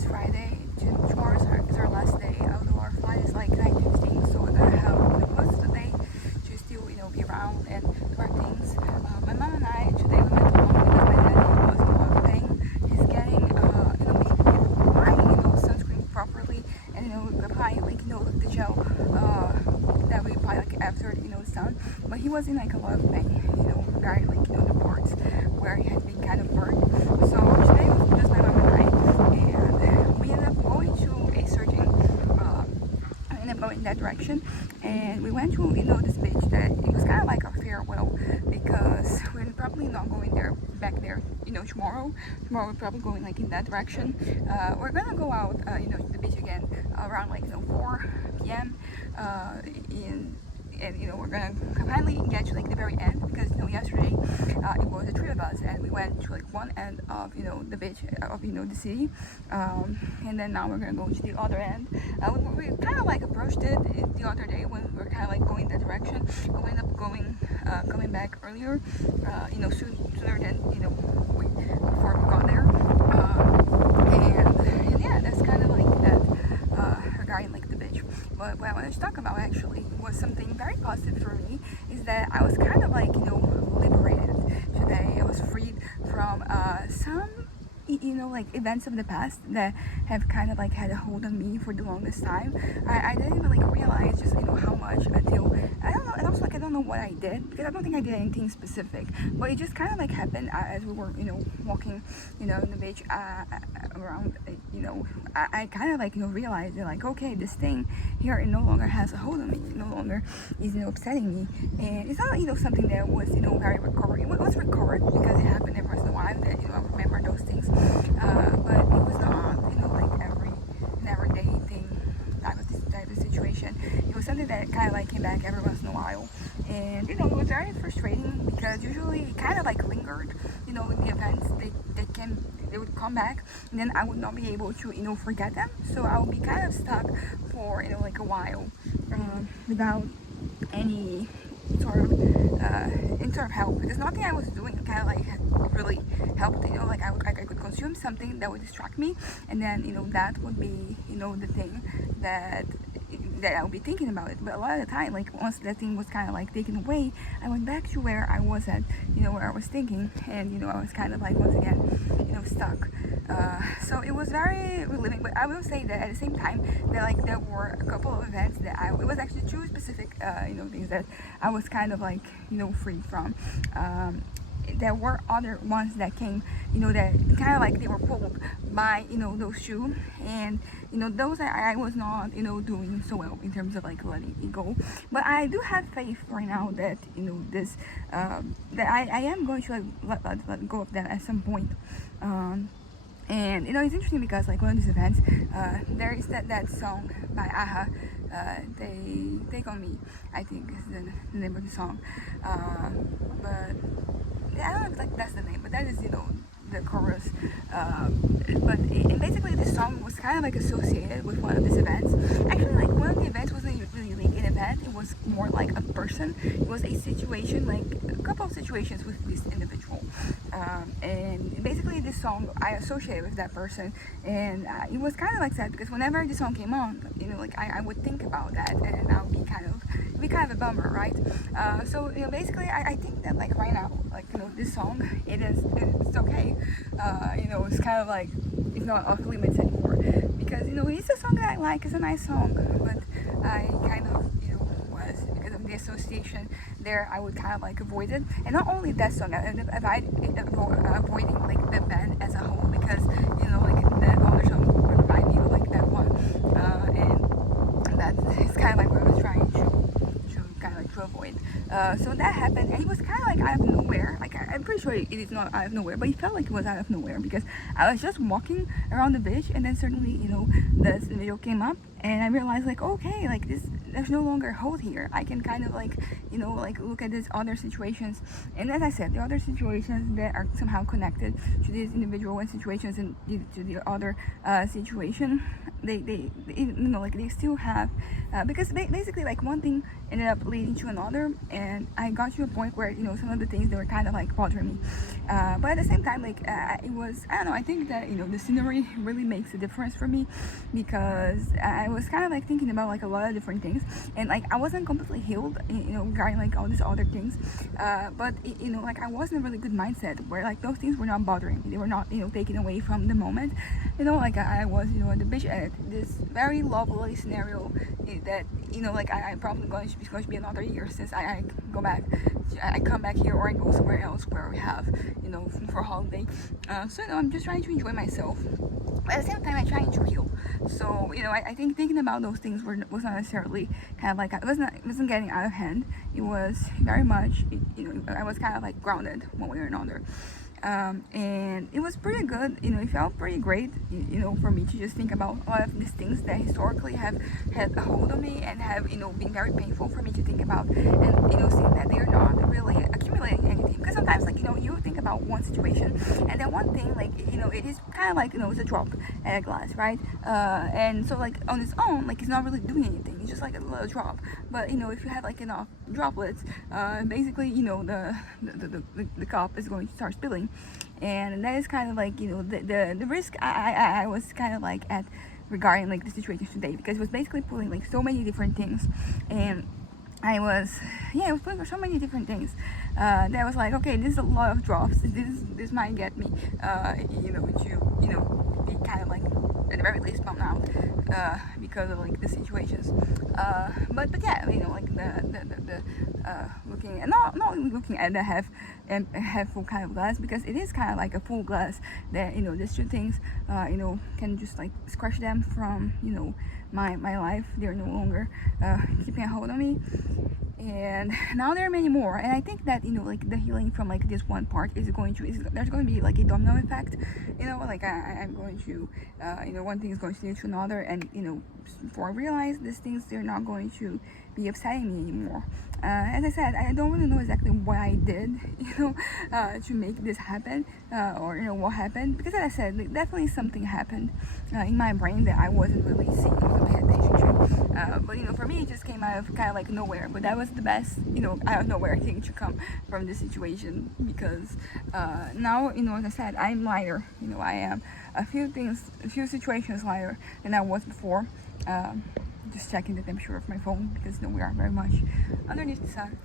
is Friday. Tomorrow is our last day. Although our flight is like 9:15, so we're gonna have most of the day to still be around and do our things. My mom and I today we went along because my dad was thing. He's getting applying sunscreen properly, and applying the gel that we apply after the sun. But he was in a lot of pain, regarding the parts where he had been kind of burned. So today was just my mom and I, and we ended up going to a surgeon. Ended up going in that direction, and we went to this beach that it was kind of like a farewell, because we're probably not going back there tomorrow. We're probably going in that direction. We're gonna go out to the beach again around 4 p.m. And we're gonna finally get to the very end, because yesterday it was the three of us, and we went to one end of the beach of the city, and then now we're gonna go to the other end. We kind of approached it the other day when we were kind of going that direction, but we ended up coming back earlier, sooner than before we got there, and yeah, that's kind of that regarding the beach. But what I wanted to talk about actually was something very positive for me, is that I was kind of liberated today. I was freed from some events of the past that have kind of had a hold on me for the longest time. I didn't even realize just how much until I don't know, and also I don't know what I did, because I don't think I did anything specific, but it just kind of happened as we were walking in the beach around. I kind of realized that okay, this thing here, it no longer has a hold on me, it no longer is upsetting me, and it's not something that was very recovered. It was recovered because it happened every once in a while that I remember those things, but it was not everyday thing type of situation. It was something that kind of came back every once in a while, and it was very frustrating, because usually it kind of lingered. The events they would come back, and then I would not be able to forget them, so I would be kind of stuck for a while without any sort of help, because nothing I was doing kind of really helped. I could consume something that would distract me, and then that would be the thing that I would be thinking about it. But a lot of the time, once that thing was kind of taken away, I went back to where I was at, where I was thinking, and I was kind of once again stuck. So it was very relieving. But I will say that at the same time that there were a couple of events that it was actually two specific things that I was kind of free from. There were other ones that came, that kind of they were pulled by, those two, and those I was not, doing so well in terms of letting it go. But I do have faith right now that this that I am going to let go of that at some point. And it's interesting because one of these events, there is that song by Aha, They Take On Me, I think is the name of the song, but I don't know if that's the name, but that is the chorus. But basically this song was kind of associated with one of these events. Actually, one of the events wasn't really an event. It was more like a person. It was a situation, a couple of situations with this individual. And basically this song I associated with that person, and it was kind of sad, because whenever the song came on, I would think about that, and I would be kind of a bummer, right? So basically I think that right now, this song, it's okay. It's kind of it's not off limits anymore, because it's a song that I like. It's a nice song, but I kind of was, because of the association there, I would kind of avoid it. And not only that song, I ended up avoiding the band as a whole, because that other song would remind me of that one, and that is kind of what I was trying to avoid. So that happened, and it was kind of out of nowhere. I'm pretty sure it is not out of nowhere, but it felt like it was out of nowhere, because I was just walking around the beach, and then suddenly this video came up, and I realized like, okay, like this, there's no longer hold here. I can kind of like, like look at these other situations, and as I said, the other situations that are somehow connected to this individual and situations and to the other situation, like they still have, because basically like one thing ended up leading to another, and I got to a point where some of the things, they were kind of like bothering me, but at the same time, like it was, I don't know, I think that the scenery really makes a difference for me, because I was kind of like thinking about like a lot of different things, and like I wasn't completely healed, regarding like all these other things, but like I was in a really good mindset where like those things were not bothering me, they were not taken away from the moment, like I was at the beach at this very lovely scenario, that like I probably it's going to be another year since I go back, I come back here, or I go somewhere else where we have for holiday, so I'm just trying to enjoy myself, but at the same time I'm trying to heal. So I think thinking about those things was not necessarily kind of like, it wasn't getting out of hand. It was very much, I was kind of like grounded one way or another, and it was pretty good. It felt pretty great, for me to just think about a lot of these things that historically have had a hold on me, and have been very painful for me to think about, and seeing that they're not really accumulating anything, because sometimes like you think about one situation, and then one thing, like it is kind of like it's a drop at a glass, right? And so like on its own, like it's not really doing anything, it's just like a little drop, but if you have like enough droplets, basically the cup is going to start spilling, and that is kind of like the risk I was kind of like at regarding like the situation today, because it was basically pulling like so many different things, and I was pulling for so many different things, that was like, okay, this is a lot of drops, this might get me to be kind of like at the very least bummed out, because of like the situations, but yeah, like the looking, and not looking at the half full kind of glass, because it is kind of like a full glass that these two things can just like scratch them from my life. They're no longer keeping a hold on me, and now there are many more, and I think that like the healing from like this one part there's going to be like a domino effect, like I'm going to one thing is going to lead to another, and before I realize these things, they're not going to be upsetting me anymore. As I said, I don't really know exactly what I did to make this happen, or what happened, because as I said, like, definitely something happened in my brain that I wasn't really seeing, wasn't paying attention to, but for me it just came out of kind of like nowhere, but that was the best out of nowhere thing to come from this situation, because now as I said, I'm lighter. I am a few situations lighter than I was before. Just checking the temperature of my phone, because we are very much underneath the sun.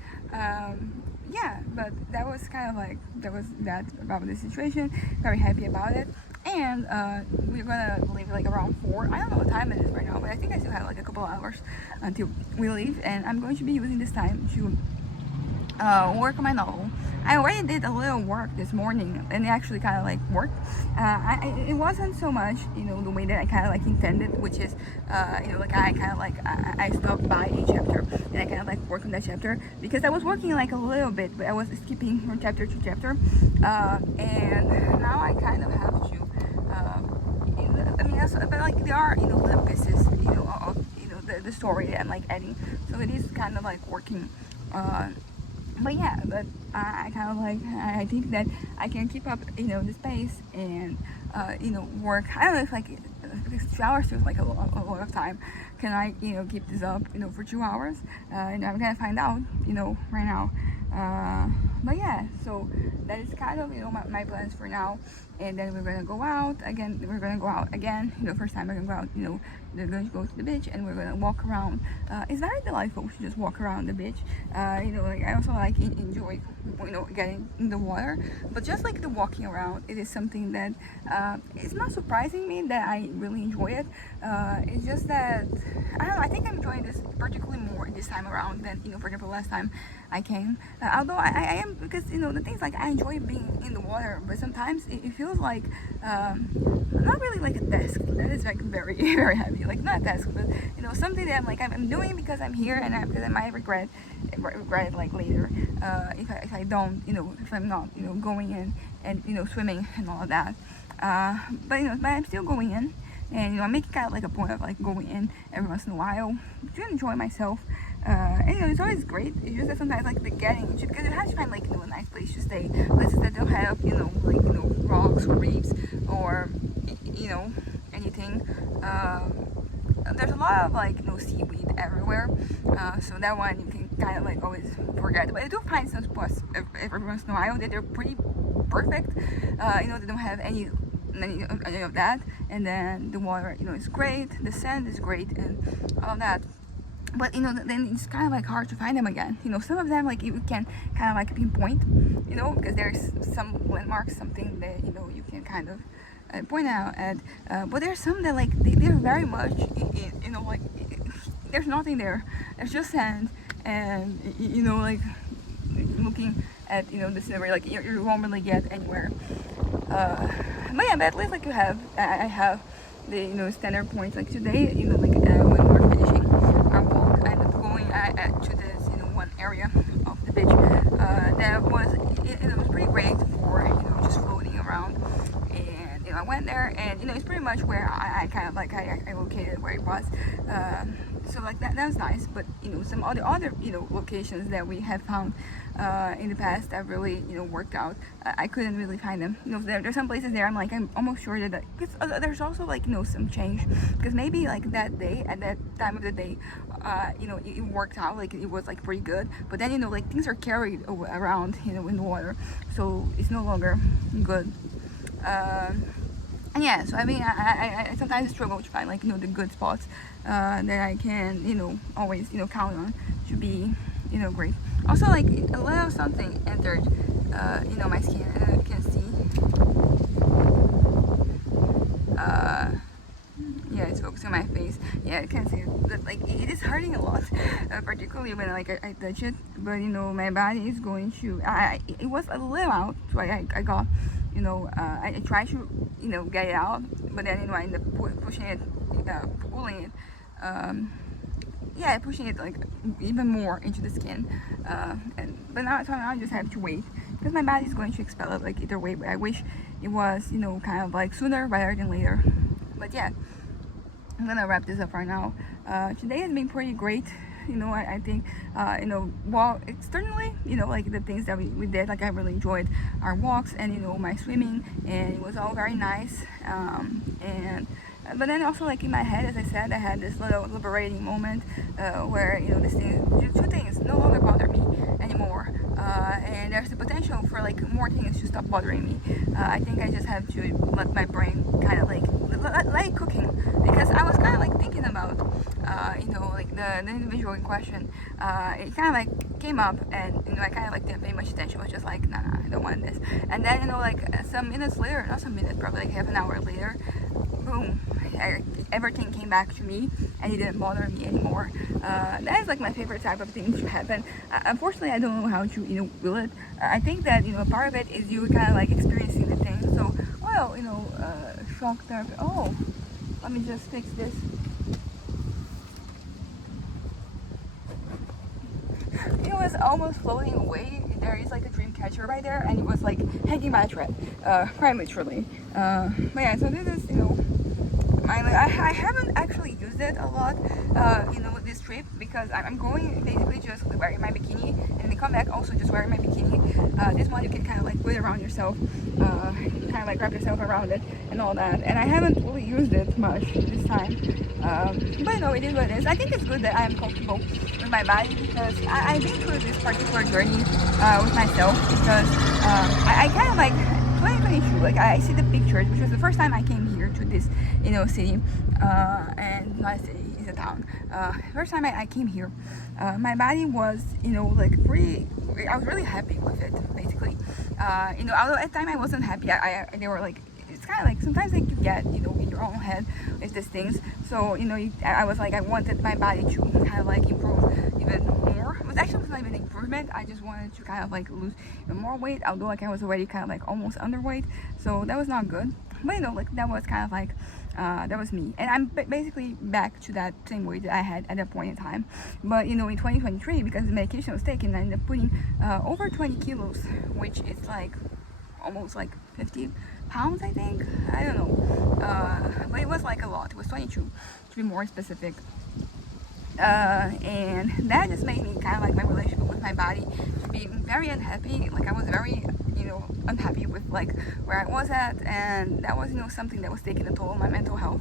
Yeah, but that was kind of like, that was that about the situation. Very happy about it, and we're gonna leave like around 4. I don't know what time it is right now, but I think I still have like a couple of hours until we leave, and I'm going to be using this time to work on my novel. I already did a little work this morning, and it actually kind of like worked. It wasn't so much the way that I kind of like intended, which is like I kind of like I stopped by a chapter, and I kind of like worked on that chapter, because I was working like a little bit, but I was skipping from chapter to chapter, and now I kind of have to I mean, but like there are little pieces of the story that I'm like adding, so it is kind of like working, but yeah, but I kind of like, I think that I can keep up the pace, and work. I don't know if like, because 2 hours feels like a lot of time. Can I keep this up for 2 hours? And I'm gonna find out right now. But yeah, so that is kind of my plans for now, and then we're gonna go out again. First time we're gonna go out, they're going to go to the beach, and we're gonna walk around. It's very delightful to just walk around the beach. Like I also like enjoy getting in the water, but just like the walking around, it is something that it's not surprising me that I really enjoy it. It's just that I don't know, I think I'm enjoying this particularly more this time around than for example last time I came, although I am, because the things like I enjoy being in the water, but sometimes it feels like not really like a task that is like very very heavy, like not a task, but something that I'm doing because I'm here, and because I might regret it like later, if I don't if I'm not going in and swimming and all of that, but I'm still going in, and I make it kind of like a point of like going in every once in a while to enjoy myself. And it's always great. It's just that sometimes like the getting, because it has to find like a nice place to stay, places that don't have like rocks or reefs or anything. There's a lot of like seaweed everywhere, so that one you can kind of like always forget. But I do find some spots every once in a while that they're pretty perfect. They don't have any of that, and then the water is great, the sand is great, and all of that. But then it's kind of like hard to find them again. Some of them like you can kind of like pinpoint, because there's some landmarks, something that you can kind of point out at. But there's some that like they're very much like there's nothing there. There's just sand, and like looking at the scenery, like you won't really get anywhere. But yeah, but at least like I have the standard points. Like today, like when we're finishing our walk, I ended up going to this one area of the beach that was it was pretty great for just floating around. And I went there, and it's pretty much where I kind of like I located where it was. So like that was nice. But some other locations that we have found in the past that really worked out, I couldn't really find them. There's some places there I'm almost sure that there's also like some change, because maybe like that day at that time of the day it worked out, like it was like pretty good, but then like things are carried around in the water, so it's no longer good. And yeah, so I mean, I sometimes struggle to find like the good spots that I can always count on to be great. Also, like a little something entered my skin. I don't know if you can see. Yeah, it's focusing on my face. Yeah, I can see that like it is hurting a lot, particularly when like I touch it. But my body is going to. It was a little out, so I got. I tried to get it out, but then I ended up pushing it, pulling it. Pushing it like even more into the skin. But now I just have to wait, because my body is going to expel it like either way. But I wish it was kind of like sooner rather than later. But yeah, I'm gonna wrap this up right now. Today has been pretty great. I think well, externally, like the things that we did, like I really enjoyed our walks and my swimming, and it was all very nice. But then also like in my head, as I said, I had this little liberating moment where two things no longer bother me anymore, and there's the potential for like more things to stop bothering me. I think I just have to let my brain kind of like cooking, because I was kind of like thinking about like the individual in question. It kind of like came up, and I kind of like didn't pay much attention. I was just like, nah, I don't want this. And then like some minutes later, not some minutes, probably like half an hour later, boom, everything came back to me, and it didn't bother me anymore. That is like my favorite type of thing to happen. Unfortunately, I don't know how to will it. I think that part of it is you kind of like experiencing the thing. So well, shock therapy. Oh, let me just fix this. It was almost floating away. There is like a dream catcher right there, and it was like hanging by a thread, quite literally. But yeah, so this is I haven't actually used it a lot, this trip, because I'm going basically just wearing my bikini, and then come back also just wearing my bikini. This one you can kind of like put it around yourself, kind of like wrap yourself around it and all that. And I haven't really used it much this time, but it is what it is. I think it's good that I am comfortable with my body, because I've been through this particular journey with myself, because I kind of like 2022, like I see the pictures, which was the first time I came here to this city, and not a city, it's a town. First time I came here, my body was like pretty, I was really happy with it, basically. Although at the time I wasn't happy, they were like, it's kind of like sometimes like you get in your own head with these things. So I was like, I wanted my body to kind of like improve even more. It was actually not even an improvement. I just wanted to kind of like lose even more weight, although like I was already kind of like almost underweight, so that was not good. But like that was kind of like that was me, and I'm basically back to that same weight that I had at that point in time. But in 2023, because the medication was taken, I ended up putting over 20 kilos, which is like almost like 50 pounds, I think. I don't know, but it was like a lot. It was 22 to be more specific. And that just made me kind of like my relationship with my body to be very unhappy. Like I was very, unhappy with like where I was at, and that was, something that was taking a toll on my mental health.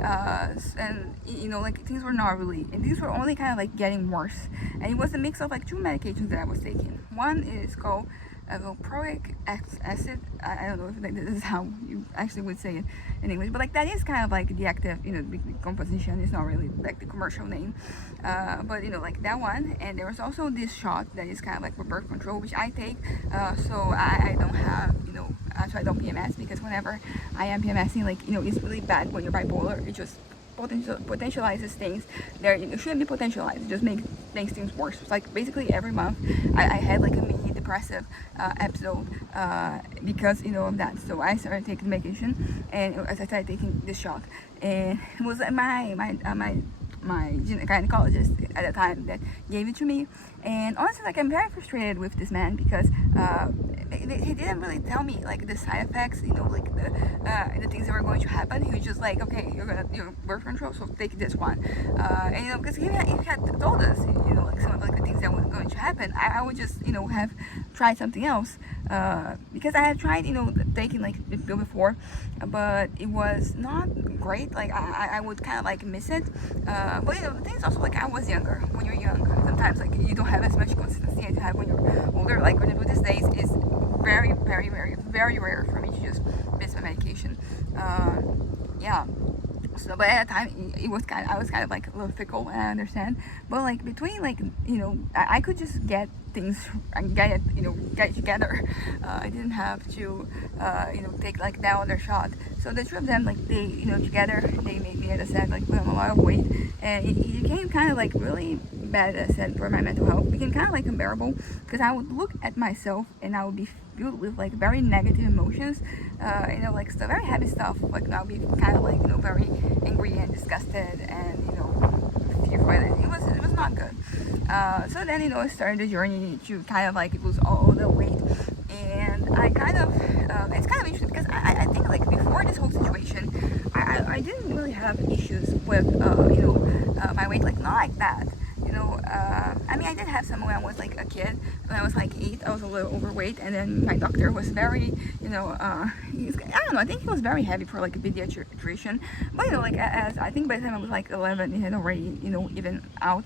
And like things were not really, and things were only kind of like getting worse. And it was a mix of like two medications that I was taking. One is called valproic acid. I don't know if like, this is how you actually would say it in English, but like that is kind of like the active, the composition is not really like the commercial name, but like that one. And there was also this shot that is kind of like for birth control, which I take, so I don't have, so I don't PMS, because whenever I am PMSing, like it's really bad when you're bipolar. It just potentializes things there. It shouldn't be potentialized. It just makes things worse. It's like basically every month I had like a mini depressive episode because of that. So I started taking medication, and as I started taking this shot, and it was my gynecologist at the time that gave it to me. And honestly, like I'm very frustrated with this man, because he didn't really tell me like the side effects, like the things that were going to happen. He was just like, okay, you're gonna birth control, so take this one. And because he had told us, like some of like the things that were going to happen, I would just have tried something else, because I had tried taking like the pill before, but it was not great. Like I would kind of like miss it. But the thing is also, like I was younger. When you're young, sometimes like you don't have as much consistency as you have when you're older. Like for example, these days is very, very, very, very rare for me to just miss my medication. Yeah. So, but at the time, I was kind of like a little fickle, and I understand. But like between like I could just get things and get it together. I didn't have to take like that other shot. So the two of them, like they together, they made me, as I said, like put on a lot of weight, and it became kind of like really bad, as I said, for my mental health. It became kind of like unbearable, because I would look at myself and I would be filled with like very negative emotions, like stuff, very heavy stuff. Like I'll be kind of like very angry and disgusted and fearful. It was not good. So then I started the journey to kind of like lose all the weight, and I kind of it's kind of interesting, because I think like before this whole situation, I didn't really have issues with my weight, like not like that. I mean, I did have some when I was like a kid. When I was like 8, I was a little overweight, and then my doctor was very, I don't know, I think he was very heavy for like a pediatrician. But like as I think by the time I was like 11, he had already, even out.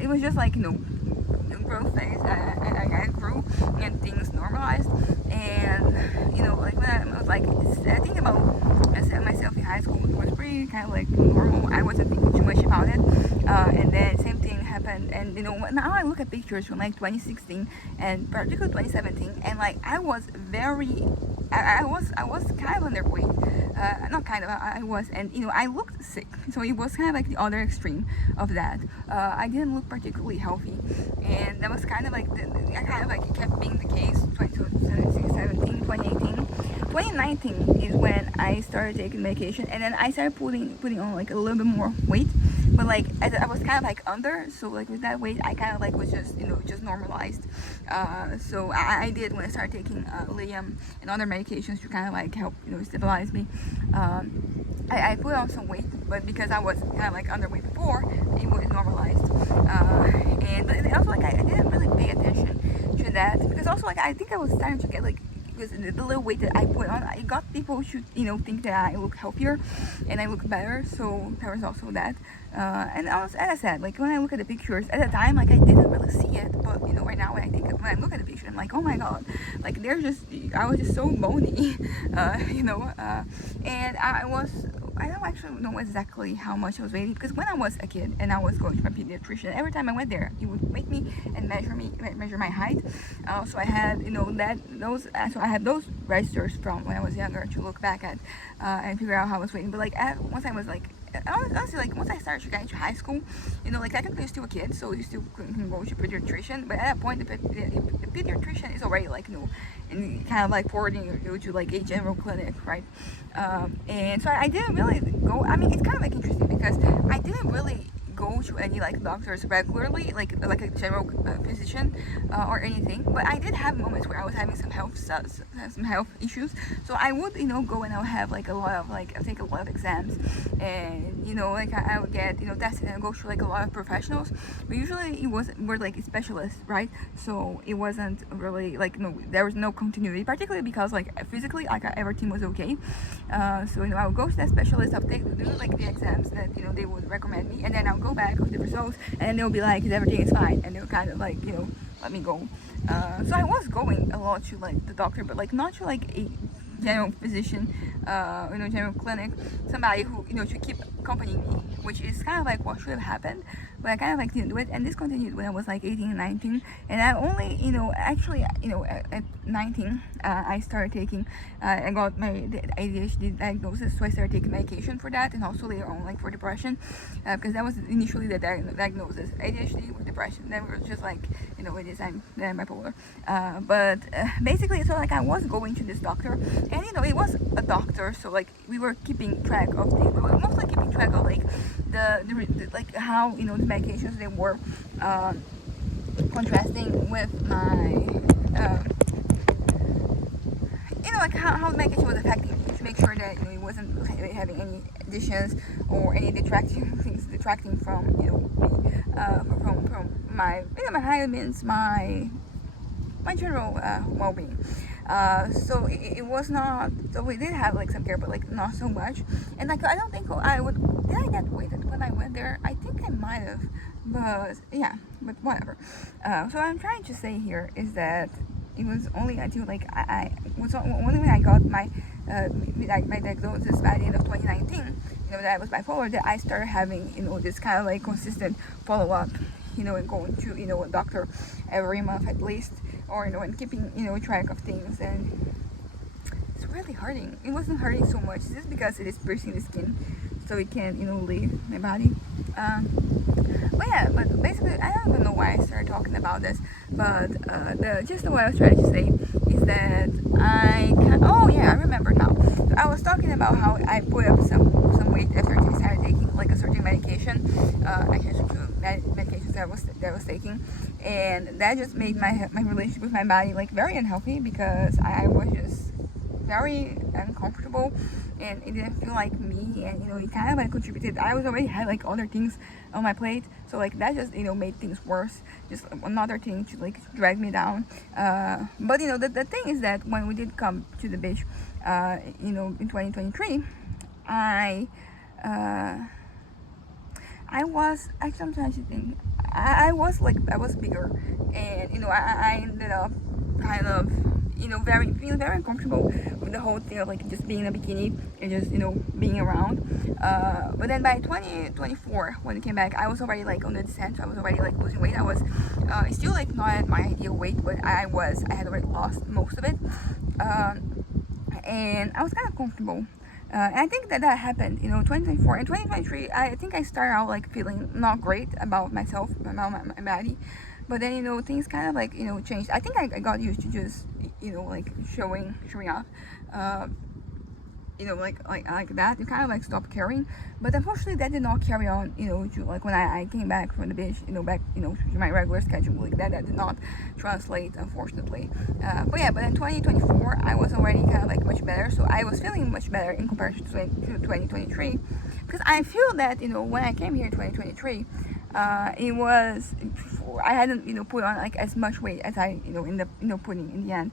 It was just like, growth phase. I grew and things normalized, and like when I was like, I think about myself in high school, it was pretty kind of like normal. I wasn't thinking too much about it, and then same thing happened. And now I look at pictures from like 2016 and particularly 2017, and like I was very, I was kind of underweight, not kind of, I was, and I looked sick. So it was kind of like the other extreme of that. I didn't look particularly healthy, and that was kind of like it kept being the case. 2017, 2018, 2019 is when I started taking medication, and then I started putting on like a little bit more weight. But like I was kind of like under, so like with that weight, I kind of like was just just normalized. So I did, when I started taking Liam and other medications to kind of like help stabilize me. I put on some weight, but because I was kind of like underweight before, it was normalized. But also like I didn't really pay attention to that, because also like I think I was starting to get like, because the little weight that I put on, I got people to think that I look healthier and I look better. So there was also that. And also, as I said, like when I look at the pictures at the time, like I didn't really see it, but right now when I look at the picture, I'm like, oh my god, like I was just so bony, and I don't actually know exactly how much I was weighing, because when I was a kid and I was going to my pediatrician, every time I went there, he would weigh me and measure my height. So I had so I had those registers from when I was younger to look back at and figure out how I was weighing. But like once I was like, honestly, like once I started getting to high school, like technically you're still a kid, so you still can go to pediatrician. But at that point, the pediatrician is already like and kind of like forwarding you to like a general clinic, right? And so I didn't really go. I mean, it's kind of like interesting, because I didn't really go to any like doctors regularly, like a general physician or anything. But I did have moments where I was having some health issues, so I would go and I'll have like a lot of like I take a lot of exams, and like I would get tested and go through like a lot of professionals. But usually it was were like specialists, right? So it wasn't really like there was no continuity, particularly because like physically like everything was okay. So I would go to that specialist, I'll do like the exams that they would recommend me, and then I'll go back with the results, and then they'll be like everything is fine, and they'll kind of like let me go. So I was going a lot to like the doctor, but like not to like a general physician, general clinic, somebody who to keep accompanying me, which is kind of like what should have happened, but I kind of like didn't do it, and this continued when I was like 18 and 19, and I only actually at 19 I started taking I got my ADHD diagnosis, so I started taking medication for that, and also later on like for depression, because that was initially the diagnosis, ADHD with depression. Then we were just like it is, I'm bipolar, but basically, so like I was going to this doctor, and it was a doctor, so like we were keeping track of we were mostly keeping track of like the like how the medications they were contrasting with my like how the medication was affecting me, to make sure that it wasn't having any additions or any detracting things detracting from me, from my my vitamins, my general well-being. So it was not, so we did have like some care, but like not so much. And like I don't think I would, did I get weighted when I went there? I think I might have, but yeah, but whatever. So what I'm trying to say here is that it was only until like I was only when I got my my diagnosis by the end of 2019, that I was bipolar, that I started having this kind of like consistent follow-up, and going to a doctor every month at least, or and keeping track of things. And it's really hurting. It wasn't hurting so much just because it is piercing the skin, so it can leave my body. But yeah, but basically I don't even know why I started talking about this, but just what I was trying to say is that oh yeah, I remember now. So I was talking about how I put up some weight after I started taking like a certain medication, actually medications that I was taking, and that just made my relationship with my body like very unhealthy, because I was just very uncomfortable, and it didn't feel like me, and it kind of like contributed. I was already had like other things on my plate, so like that just made things worse, just another thing to like drag me down. But the thing is that when we did come to the beach in 2023, I was actually, I'm trying to think, I was bigger, and I ended up kind of feeling very uncomfortable with the whole thing of like just being in a bikini and just being around. But then by 2024, when it came back, I was already like on the descent. So I was already like losing weight. I was still like not at my ideal weight, but I had already lost most of it, and I was kind of comfortable. And I think that happened, 2024 and 2023. I think I started out like feeling not great about myself, about my body, but then things kind of like changed. I think I got used to just like showing off, like that. You kind of like stop caring, but unfortunately that did not carry on. To like when I came back from the beach, back to my regular schedule, like that did not translate, unfortunately. But in 2024 I was already kind of like much better, so I was feeling much better in comparison to 2023, because I feel that when I came here in 2023, it was, I hadn't put on like as much weight as I ended up putting in the end.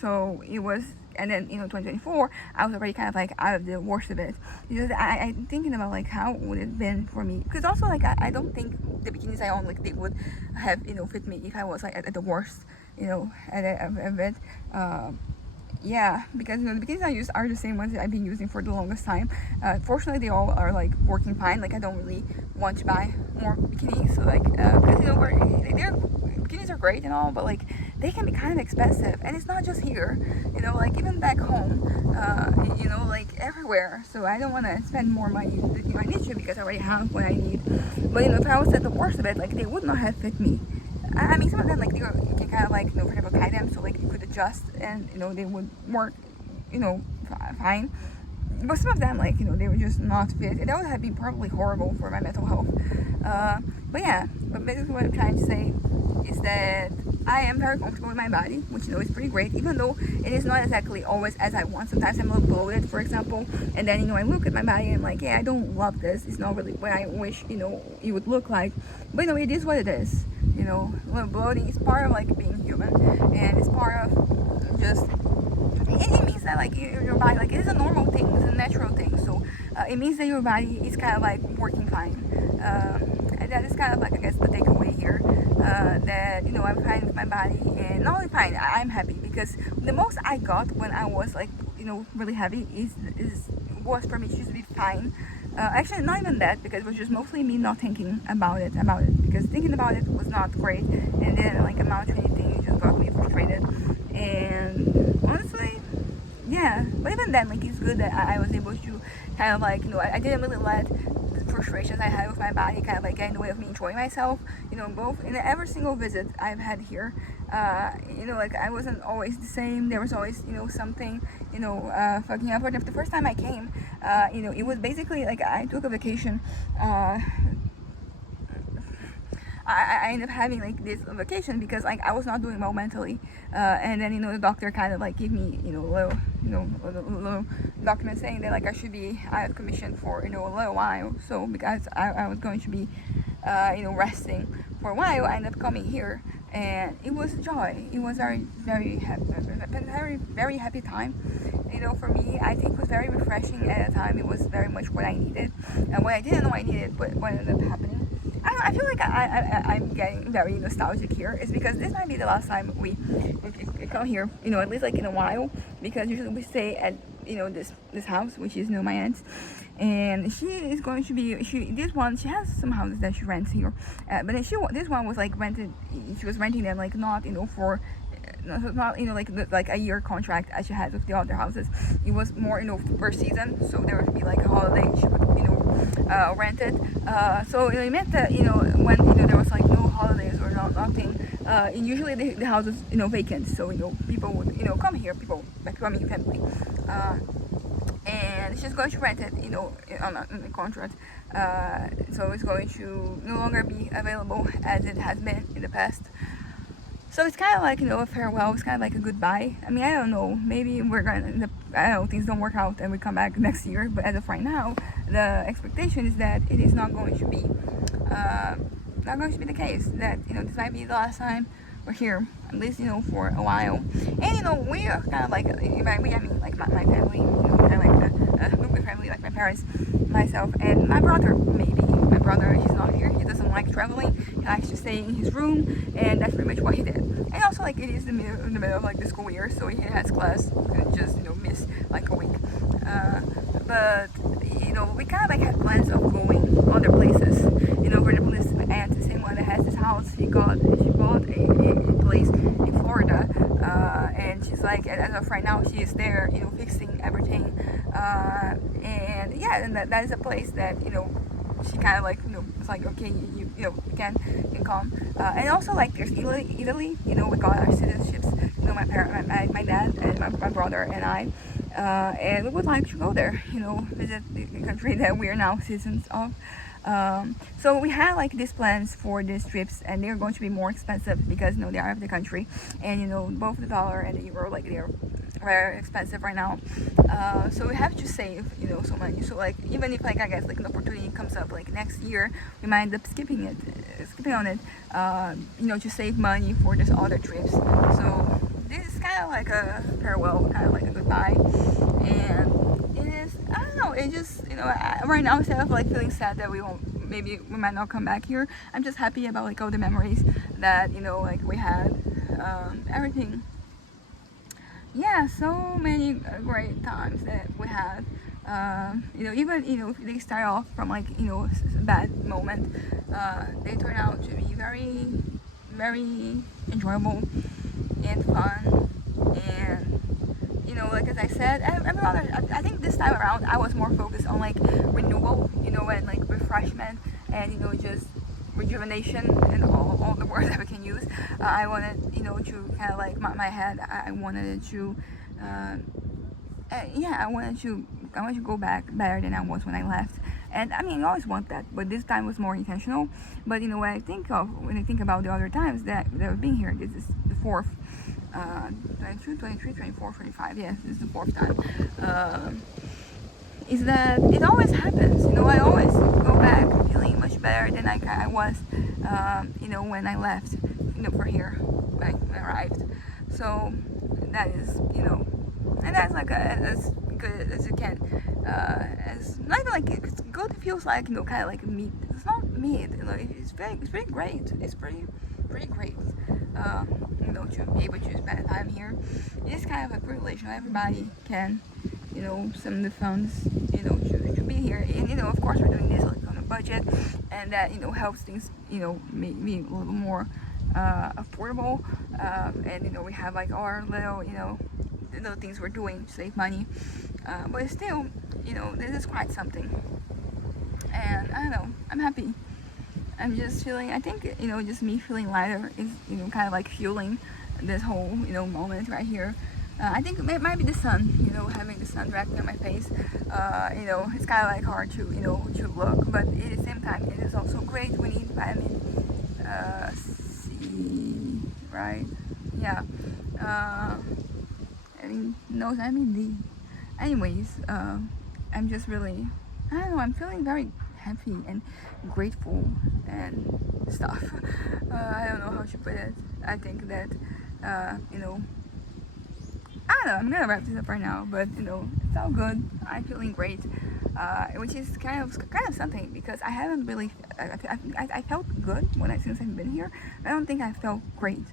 So it was, and then 2024 I was already kind of like out of the worst of it, because I'm thinking about like how would it have been for me, because also like I don't think the bikinis I own like they would have fit me if I was like at the worst of it. Yeah, because the bikinis I use are the same ones that I've been using for the longest time. Fortunately, they all are like working fine. Like I don't really want to buy more bikinis. So like, because bikinis are great and all, but like they can be kind of expensive, and it's not just here. Like even back home, like everywhere. So I don't want to spend more money than I need to, because I already have what I need. But if I was at the worst of it, like they would not have fit me. I mean, some of them, like, you can kind of, like, for example, tie them, so, like, you could adjust, and, they would work, fine. but some of them, like, they were just not fit, and that would have been probably horrible for my mental health. But yeah, but basically what I'm trying to say is that I am very comfortable with my body, which is pretty great, even though it is not exactly always as I want. Sometimes I'm a little bloated, for example, and then I look at my body and I'm like, yeah, I don't love this. It's not really what I wish it would look like. But it is what it is. Bloating is part of like being human, and it's part of just. It means that like your body, like, it is a normal thing, it's a natural thing. So it means that your body is kind of like working fine. And that is kind of like, I guess, the takeaway here. That I'm fine with my body, and not only fine, I'm happy, because the most I got when I was like really heavy was for me to just be fine. Actually, not even that, because it was just mostly me not thinking about it, because thinking about it was not great, and then like a maltraining thing just got me frustrated. And honestly, yeah, but even then, like, it's good that I was able to kind of like, I didn't really let the frustrations I had with my body kind of like get in the way of me enjoying myself, both in every single visit I've had here. Like, I wasn't always the same. There was always, something, fucking up. But the first time I came, it was basically like I took a vacation. I ended up having like this vacation because like I was not doing well mentally, and then the doctor kind of like gave me little document saying that like I should be out of commission for a little while. So because I was going to be resting for a while, I ended up coming here, and it was joy. It was very happy time. For me, I think it was very refreshing at a time. It was very much what I needed, and what I didn't know I needed, but what ended up happening. I feel like I'm getting very nostalgic here. It's because this might be the last time we come here, at least like in a while, because usually we stay at this house, which is my aunt's, and she is going to be she has some houses that she rents here, but then this one was like rented. She was renting them like not for not like a year contract as she had with the other houses. It was more per season, so there would be like a holiday she would rent it. So it meant that when there was like no holidays or nothing, usually the house was vacant, so people would come here, people like family, and she's going to rent it on a contract, so it's going to no longer be available as it has been in the past. So it's kind of like a farewell. It's kind of like a goodbye. I mean, I don't know. Maybe we're gonna. I don't know. Things don't work out and we come back next year. But as of right now, the expectation is that it is not going to be, the case. That this might be the last time we're here, at least for a while. And we are kind of like by we I mean like my family. Kind of like a nuclear family, like my parents, myself, and my brother. Maybe my brother. He's not here. He doesn't like traveling. He likes to stay in his room, and that's pretty much what he did. And also, like, it is in the middle of like the school year, so he has class and just miss like a week. But we kind of like had plans of going other places. For example, this aunt, the same one that has this house, she bought a place in Florida, and she's like, as of right now, she is there, fixing everything, and yeah, and that is a place that she kind of like it's like, okay, you can come, and also like there's Italy, we got our citizenships, my dad and my brother and I, and we would like to go there, visit the country that we are now citizens of. So we had like these plans for these trips, and they're going to be more expensive because they are out of the country, and both the dollar and the euro, like, they're very expensive right now. So we have to save some money. So like, even if like I guess like an opportunity comes up like next year, we might end up skipping on it, to save money for these other trips. So this is kind of like a farewell, kind of like a goodbye, and it is, I don't know, it just right now, instead of like feeling sad that we might not come back here, I'm just happy about like all the memories that like we had, everything. Yeah, so many great times that we had. Even if they start off from like a bad moment, they turn out to be very, very enjoyable and fun. And like as I said, I think this time around I was more focused on like renewal, and like refreshment, and just rejuvenation, and all the words that we can use. I wanted to kind of like my head. I wanted it to yeah, I wanted to go back better than I was when I left. And I mean, I always want that, but this time was more intentional. But you know, when I think about the other times that I've been here, this is the fourth, 22, 23, 24, 25. Yes, this is the fourth time. Is that it always happens? You know, I always go back feeling much better than I was, you know, when I left, you know, for here when I arrived. So that is, you know, and that's like as good as you can. As not even like it's good. It feels like, you know, kind of like meat. It's not meat. You know, it's pretty great. It's pretty great. You know, to be able to spend time here. It's kind of a privilege. Not everybody can, you know, some of the funds, you know, to be here. And you know, of course, we're doing this like on a budget, and that, you know, helps things, you know, make me a little more affordable. And you know, we have like our little, you know, the little things we're doing to save money. But still, you know, this is quite something. And I don't know, I'm happy. I'm just feeling, I think, you know, just me feeling lighter is, you know, kind of like fueling this whole, you know, moment right here. I think it might be the sun, you know, having the sun directly on my face. You know, it's kind of like hard to, you know, to look, but at the same time, it is also great. We need vitamin C, right? Yeah. I mean, no, vitamin D. Anyways, I'm just really, I don't know, I'm feeling very happy and grateful and stuff. I don't know how to put it. I think that, you know, I don't know, I'm gonna wrap this up right now, but you know, it's all good. I'm feeling great, which is kind of something because I haven't really, I felt good since I've been here. I don't think I felt great,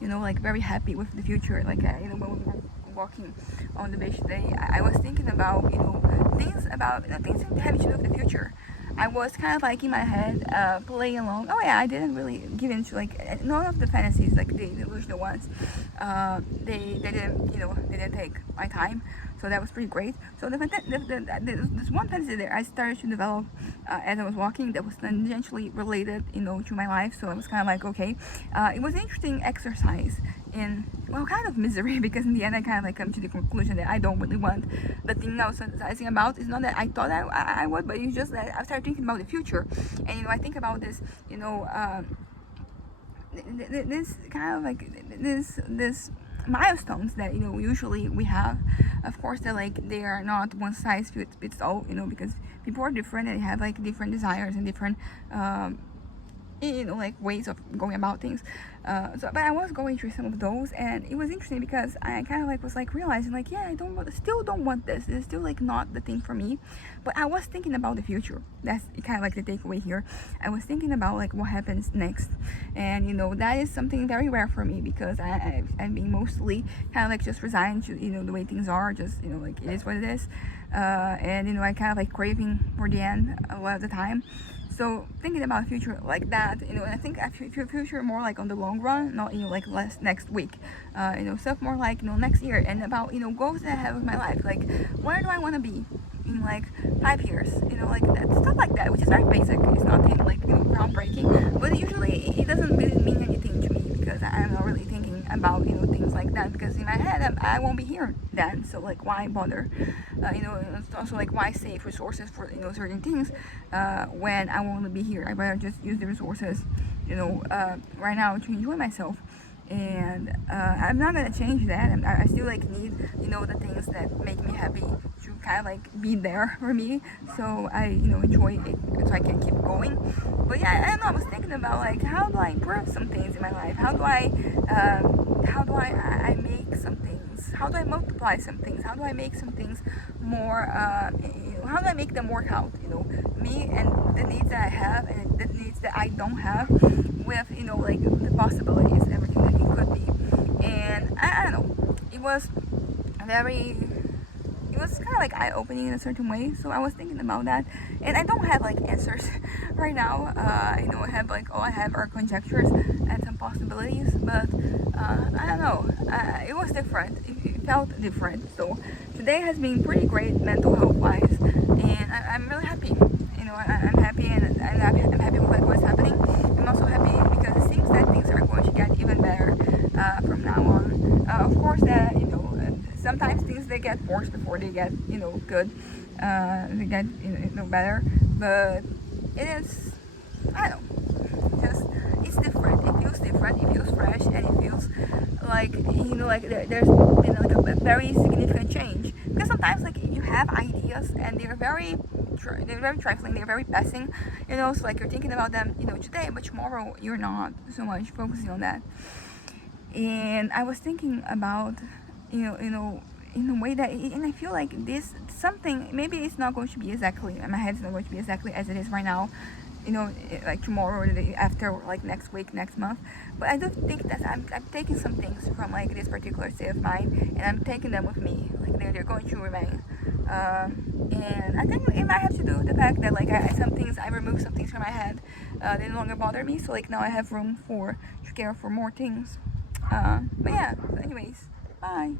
you know, like very happy with the future. Like, you know, when we were walking on the beach today, I was thinking about, you know, things having to do with the future. I was kind of like in my head, playing along. Oh yeah, I didn't really get into like none of the fantasies, like the delusional ones. They didn't, you know, they didn't take my time, so that was pretty great. So this one fantasy that I started to develop as I was walking that was tangentially related, you know, to my life. So I was kind of like, okay, it was an interesting exercise in, well, kind of misery, because in the end I kind of like come to the conclusion that I don't really want the thing I was fantasizing about. It's not that I thought I would, but it's just that I started thinking about the future. And you know, I think about this, you know, this kind of like this milestones that, you know, usually we have. Of course, they are not one size fits all, you know, because people are different and they have like different desires and different you know, like ways of going about things. But I was going through some of those, and it was interesting because I kind of like was like realizing like, yeah, still don't want this. It's still like not the thing for me. But I was thinking about the future. That's kind of like the takeaway here. I was thinking about like what happens next, and you know, that is something very rare for me because I've been mostly kind of like just resigned to, you know, the way things are. Just, you know, like it is what it is. And you know, I kind of like craving for the end a lot of the time. So thinking about future like that, you know, and I think future more like on the long run, not, you know, like less next week, you know, stuff more like, you know, next year, and about, you know, goals that I have with my life, like where do I want to be in like 5 years, you know, like that stuff like that, which is very basic. It's nothing like, you know, groundbreaking, but usually it doesn't really mean anything to me because I'm not really thinking about, you know, things like that, because in my head I won't be here then, so like why bother, you know. It's also like why save resources for, you know, certain things when I won't be here. I'd rather just use the resources, you know, right now to enjoy myself. And I'm not gonna change that. I still like need, you know, the things that make me happy to kind of like be there for me, so I, you know, enjoy it so I can keep going. But yeah, I don't know, I was thinking about like how do I improve some things in my life, how do I make some things, how do I multiply some things, how do I make some things more, you know, how do I make them work out, you know, me and the needs that I have and the needs that I don't have, with, you know, like the possibilities, everything that it could be. And I don't know, it was kind of like eye-opening in a certain way. So I was thinking about that, and I don't have like answers right now. You know, I have like all I have are conjectures and some possibilities, but I don't know. It was different. It felt different. So today has been pretty great mental health wise, and I'm really happy. You know, I'm happy, and I'm happy with what's happening. I'm also happy because it seems that things are going to get even better from now on. Of course, you know, sometimes things they get worse before they get good, to get better. But it is, I don't know, just it's different. It feels different. It feels fresh, and it feels like like there's been like a very significant change. Because sometimes like you have ideas and they're very trifling. They're very passing. So like you're thinking about them today, but tomorrow you're not so much focusing on that. And I was thinking about in a way that, and I feel like this something, maybe it's not going to be exactly, my head's not going to be exactly as it is right now, like tomorrow or the day after, or like next week, next month. But I do think that I'm taking some things from like this particular state of mind, and I'm taking them with me. Like they're going to remain. And I think it might have to do with the fact that like I removed some things from my head. They no longer bother me, so like now I have room to care for more things. But yeah. So anyways, bye.